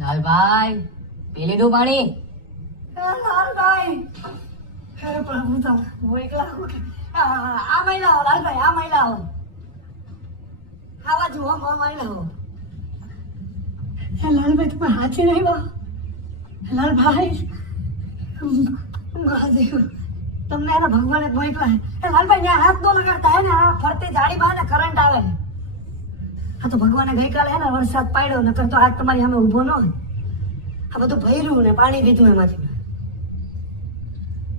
લાલભાઈ પી લીધું પાણી? લાલભાઈ અરે પ્રભુ તમે હું એકલા આ મહિલા હો લાલભાઈ, આ મહિલા હો આવા જુઓ મહિલા હો. લાલભાઈ તમે હાથી નહીં બા. લાલભાઈ મહાદેવ તમને એના ભગવાને મોકલા. લાલભાઈ ત્યાં હાથ નો લગાડતા હે ને આ ફરતી જાળી બહાર કરંટ આવે. હા તો ભગવાને ગઈકાલે હે ને વરસાદ પાડ્યો નકર તો આજ તમારી સામે ઊભો ન હોય. આ બધું ભર્યું ને પાણી દીધું એમાંથી.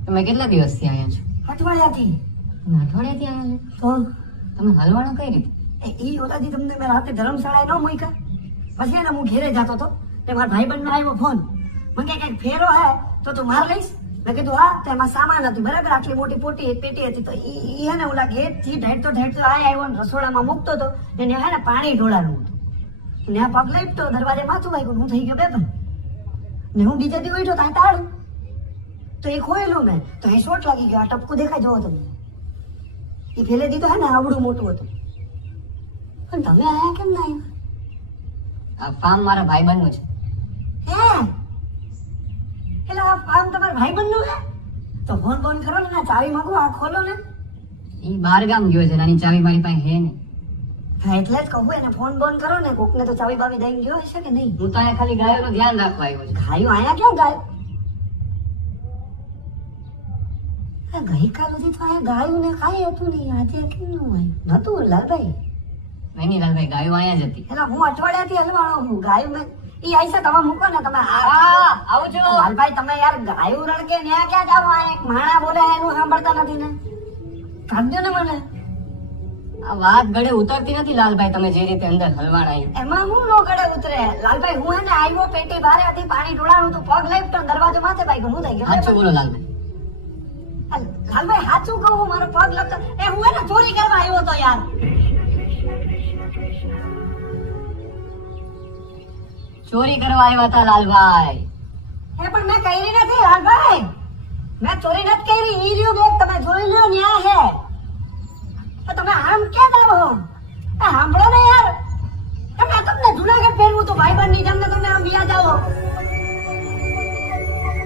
તમે કેટલા દિવસથી આવ્યા છો? અઠવાડિયાથી. અઠવાડિયાથી આવ્યા છો? તો તમે હલવાણો કઈ રીતે? ઈ ઓલાજી તમને મેં રાતે ધર્મશાળાએ ન મૂક્યા. પછી એને હું ઘેરે જતો હતો ને મારા ભાઈબંધ ને આવ્યો ફોન. મને કે કઈક ફેરો હે તો તું માર લઈશ. મેં કીધું હા. તો એમાં સામાન હતું બરાબર, આટલી મોટી પેટી હતી. તો ઈ હે ને ઓલા ગેટ થી ઢેડતો આવ્યો ને રસોડામાં મૂકતો હતો ને ત્યાં હે ને પાણી ઢોળાનું હતું. ત્યાં પગ લઈપતો દરવાજે માથું વાગ્યું. હું થઈ ગયો બેભાન ને હું બીજા દી ઉઠ્યો ત્યાં તાળું તો એ ખોયેલું મેં. તો એ શોટ લાગી ગયો. આ ટપકું દેખાય જોવો તમને. એ ફેલે દીધો હે ને આવડું મોટું હતું. પણ તમે આયા કેમ ના આવ્યા? આ ફાર્મ મારા ભાઈબંધનું છે. હે એટલે આ ફાર્મ તમારા ભાઈબંધનું હે? તો ફોન કરો ને ચાવી માંગો, આ ખોલો ને. ઈ બહાર ગામ ગયો છે, નાની ચાવી મારી પાસે હે ને. હા એટલે જ કહું એને ફોન કરો ને. કોકને તો ચાવી બાવી દઈને ગયો હશે કે નહીં? હું તો અહીંયા ખાલી ગાયોનું ધ્યાન રાખવા આવ્યો છું. ગાયું આયા ક્યાં ગાયું? ગઈકાલ સુધી તો આયા ગાયું ને કાંઈ હતું નહીં. આજે કેમ નું આવ્યું નતું લાલભાઈ? નહીં લાલભાઈ, ગાયો અહીંયા જ હતી. એટલે હું અઠવાડિયાથી હલવાણો હું. ગાયું મેં ઈ આઈ છે તમે મૂકો ને તમે. આવું છું લાલભાઈ તમે યાર ગાયું રડકે ન્યા ક્યાં જાવ? આ એક માણા બોલે એનું સાંભળતા નથી ને. કાઢજો ને મને. આ વાત ગળે ઉતરતી નથી લાલભાઈ. તમે જે રીતે અંદર હલવાણ આવ્યું એમાં હું નો ગળે ઉતરે લાલભાઈ. હું હે ને આવ્યો પેટી બારે હતી પાણી ઢોળાણું તું પગ લઈ તો દરવાજો માથે પાઈ ગયો. હું થઈ ગયો સાચું બોલો લાલભાઈ. લાલભાઈ સાચું કહું મારો પગ લગતો એ હું હે ને ચોરી કરવા આવ્યો તો યાર. ચોરી કરવા આવ્યા હતા લાલભાઈ. એ પણ મેં કરી નથી લાલભાઈ. મેં ચોરી નથી કરી. ઈ રહ્યો બેગ તમે જોઈ લ્યો ન્યા હે. તમે આમ ક્યાં જાવ? સાંભળો ને યાર. તમે તમને જુનાગઢ ફેરવું તો ભાઈબંધ ની જેમ તમે આમ વ્યા જાઓ.